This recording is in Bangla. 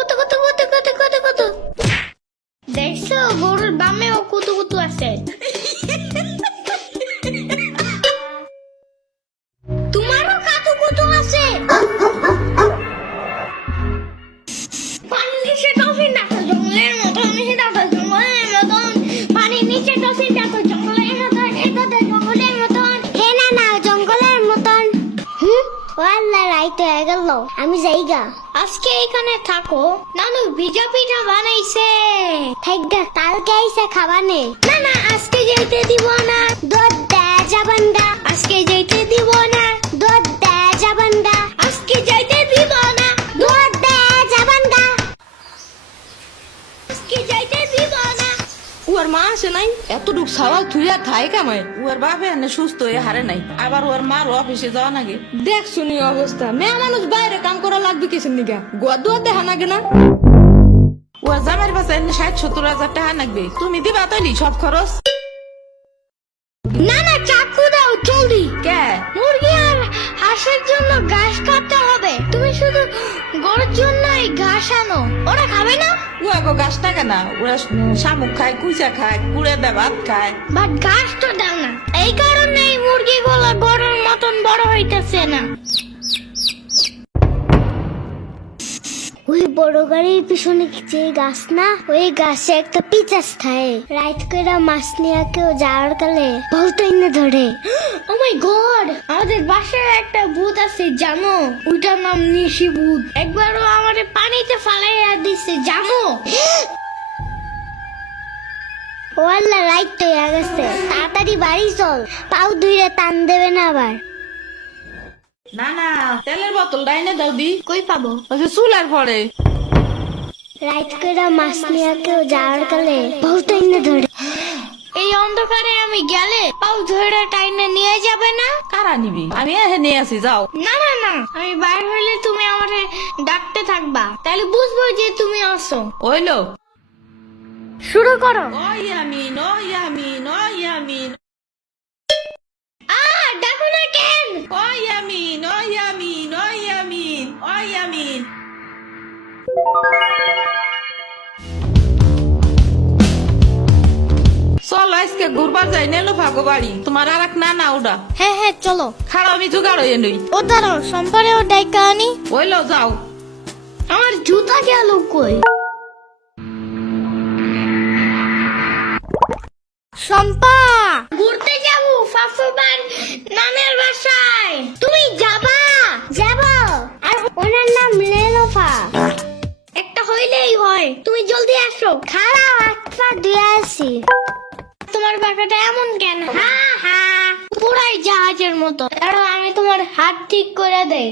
কত কত কত কত কত কত দেখছো গরুর বামেও কত কত আছে। তোমারও কাতু কত আছে। পানির নিচে ডলফিন দেখো জঙ্গলের মতো, নিচে দেখো জঙ্গলের মতন, পানির নিচে ডলফিন দেখো জঙ্গলের মতন, এটাতে জঙ্গলের মতন। হে না না জঙ্গলের মতন। ওয়াল্লাহ রাইত হয়ে গেল, আমি যাইগা। আজকে এখানে থাকো, নানু ভিজা পিঠা বানাইছে। থাকগা কালকে আইসা খাবানে। না না আজকে যেতে দিব না, দুধ দে যাবান্ডা। আজকে যেতে দিব না, দুধ দে যাবান্ডা। আজকে যেতে দিব না, দুধ দে যাবান্ডা। আজকে যেতে দিব না। ওর মা আসে নাই, এতটুক সাওয়াল থুইয়া খায় কামায়। ওর বাপে এনে সুস্থ হয়ে হারে নাই, আবার ওর মার অফিসে যাওয়া নাগে। দেখ শুনি অবস্থা, মেয়ে মানুষ বাইরে কাম করা লাগবে কিসের নিগা? গোয়া দুয়া দেখা নাগে না? ওর জামাইয়ের বাসা এনে ৬০-৭০ হাজার টাকা লাগবে, তুমি দিবা তৈরি সব খরচ? না না চাকু দাও জলদি। কে? মুরগি আর হাঁসের জন্য ঘাস কাটতে হবে। তুমি শুধু গরুর জন্য এই ঘাস আনো, ওরা খাবে না। ওরা গো গাছ টাকা না, ওরা শামুক খায়, কুচা খায়, কুড়ে দেয়, ভাত খায়। বাট ঘাস তো দাও না, এই কারণে এই মুরগিগুলো গরুর মতন বড় হইতেছে না। ওই বড় গাড়ির পিছনে যে গাছ না, ওই গাছে একটা পিচাস থাকে। রাইট করে মাছ নিয়ে কেউ যাওয়ার কালে বলতো না ধরে। ও মাই গড, আমাদের বাসায় একটা ভূত আছে জানো? ওইটার নাম নিশি ভূত। একবারও আমাদের পানিতে ফালাইয়া দিছে জানো? ও আল্লাহ রাইট তো হয়ে গেছে, তাড়াতাড়ি বাড়ি চল, পাও ধুইরে টান দেবে না আবার। না না তেলের বোতল ডাইনে দাও দি। কই পাবো? আচ্ছা চুলার পরে। রাইট করে মাছ নিয়ে কেউ যাওয়ার কালে বলতো না ধরে। এই অন্ধকারে আমি গেলে পাও ধরে টাইনে নিয়ে যাবে না? কারা নিবি? আমি এখানে আছি, যাও। না না না, আমি বাইরে হইলে তুমি আমারে ডাকতে থাকবা, তাহলে বুঝবো যে তুমি আসো। ওইলো শুরু করো। ওই আমিন, ওই আমিন, ওই আমিন, ডাকো না কেন? ওই আমিন, ওই আমিন, ওই আমিন, ওই আমিন। চল আজকে ঘুরবার যাই, নেলো ভাগো বাড়ি। তোমার আর এক না ওটা হ্যাঁ হ্যাঁ চলো। খাড়া আমি জোগাড় হয়ে নই। ও দাঁড়াও, সম্পারে ও ডাইকা আনি। ওইলো যাও। আমার জুতা গেল কই? শম্পা, ঘুরতে যাবো ফাফুবার নানের বাসায়। তুমি যাবা? যাবো। আর ওনার নাম লেলোফা। একটা হইলেই হয়, তুমি জলদি আসো। খারাপ আটটা দিয়ে আসি। তোমার বাঁকাটা এমন কেন? হা হা, পুরাই জাহাজের মতো। কারণ আমি তোমার হাত ঠিক করে দেই।